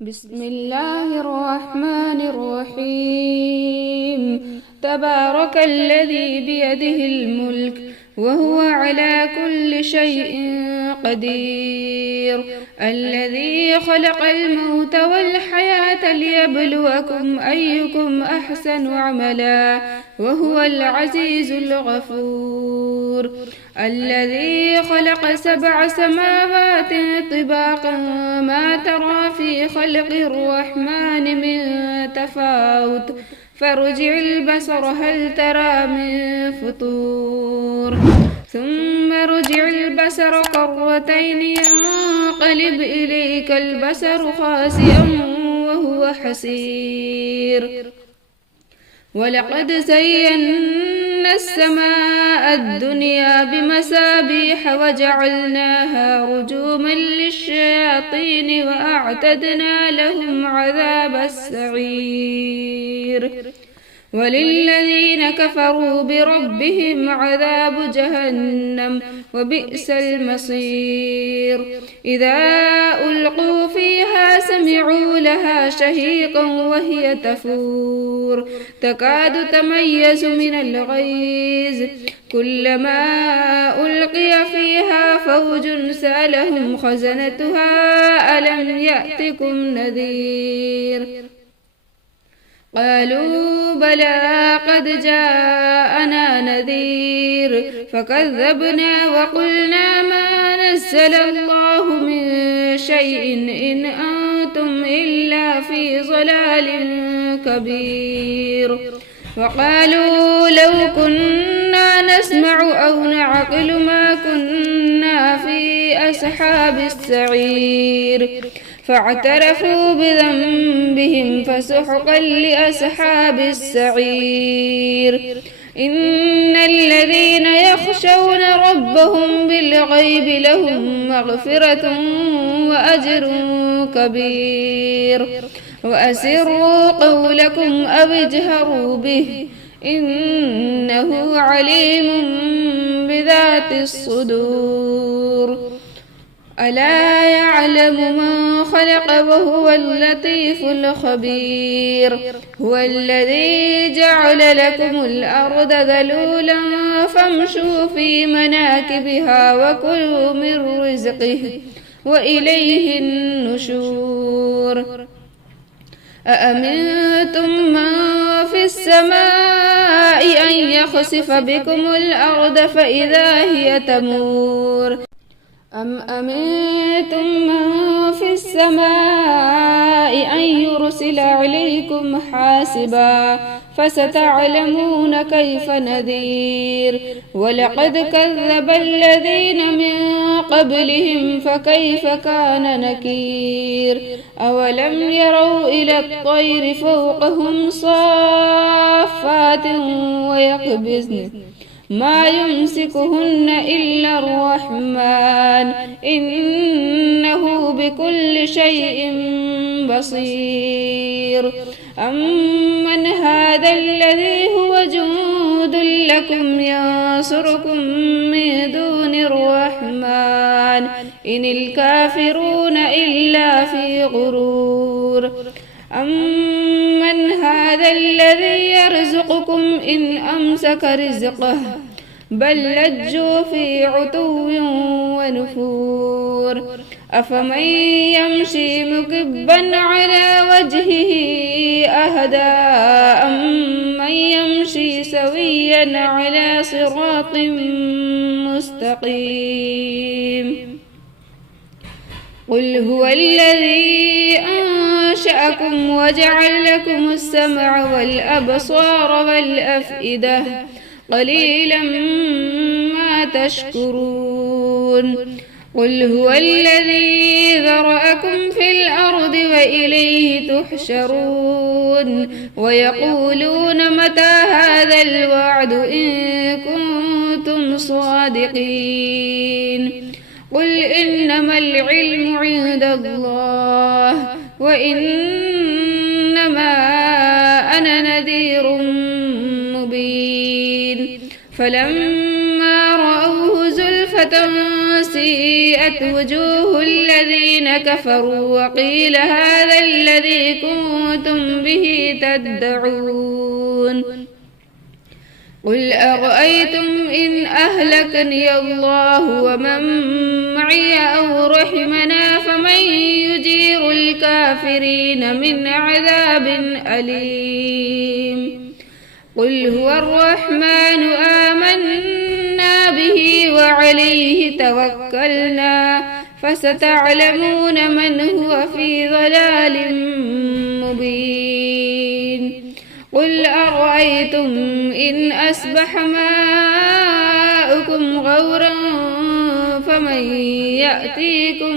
بسم الله الرحمن الرحيم. تبارك الذي بيده الملك وهو على كل شيء قدير، الذي خلق الموت والحياة ليبلوكم أيكم أحسن عملا وهو العزيز الغفور، الذي خلق 7 سماوات طباقا ما ترى في خلق الرحمن من تفاوت فارجع البصر هل ترى من فطور ثم ارجع البصر كرتين ينقلب إليك البصر خاسئا وهو حسير. ولقد زينا السماء الدنيا بمصابيح وجعلناها رجوما للشياطين وأعتدنا لهم عذاب السعير. وللذين كفروا بربهم عذاب جهنم وبئس المصير. إذا ألقوا فيها سمعوا لها شهيقا وهي تفور تكاد تميز من الغيظ كلما ألقي فيها فوج سألهم خزنتها ألم يأتكم نذير؟ قالوا بلى قد جاءنا نذير فكذبنا وقلنا ما نزل الله من شيء إن أنتم إلا في ضلال كبير. وقالوا لو كنا نسمع أو نعقل ما كنا في أصحاب السعير فاعترفوا بذنبهم فسحقا لأصحاب السعير. إن الذين يخشون ربهم بالغيب لهم مغفرة وأجر كبير. وأسروا قولكم أو اجهروا به إنه عليم بذات الصدور. ألا يعلم من خلق وهو اللطيف الخبير. هو الذي جعل لكم الأرض ذلولا فامشوا في مناكبها وكلوا من رزقه وإليه النشور. أأمنتم من في السماء أن يخسف بكم الأرض فإذا هي تمور أم أمنتم من في السماء أن يرسل عليكم حاسبا فستعلمون كيف نذير. ولقد كذب الذين من قبلهم فكيف كان نكير. أولم يروا إلى الطير فوقهم صافات ويقبضن ما يمسكهن إلا الرحمن إنه بكل شيء بصير. أمن هذا الذي هو جند لكم ينصركم من دون الرحمن إن الكافرون إلا في غرور. أمن هذا الذي يرزقكم إن أمسك رزقه بل لجوا في عتو ونفور. أفمن يمشي مكبا على وجهه أهدى أمن يمشي سويا على صراط مستقيم. قل هو الذي أنشأكم وجعل لكم السمع والأبصار والأفئدة قليلا ما تشكرون. قل هو الذي ذرأكم في الأرض وإليه تحشرون. ويقولون متى هذا الوعد إن كنتم صادقين. قل إنما العلم عند الله وإنما أنا نذير مبين. فلما رأوه زلفة سيئت وجوه الذين كفروا وقيل هذا الذي كنتم به تدعون قل أرأيتم إن أهلكني الله ومن معي أو رحمنا فمن يجير الكافرين من عذاب أليم قل هو الرحمن آمنا به وعليه توكلنا فستعلمون من هو في ضلال مبين قل أرأيتم إن أصبح ماؤكم غورا فمن يأتيكم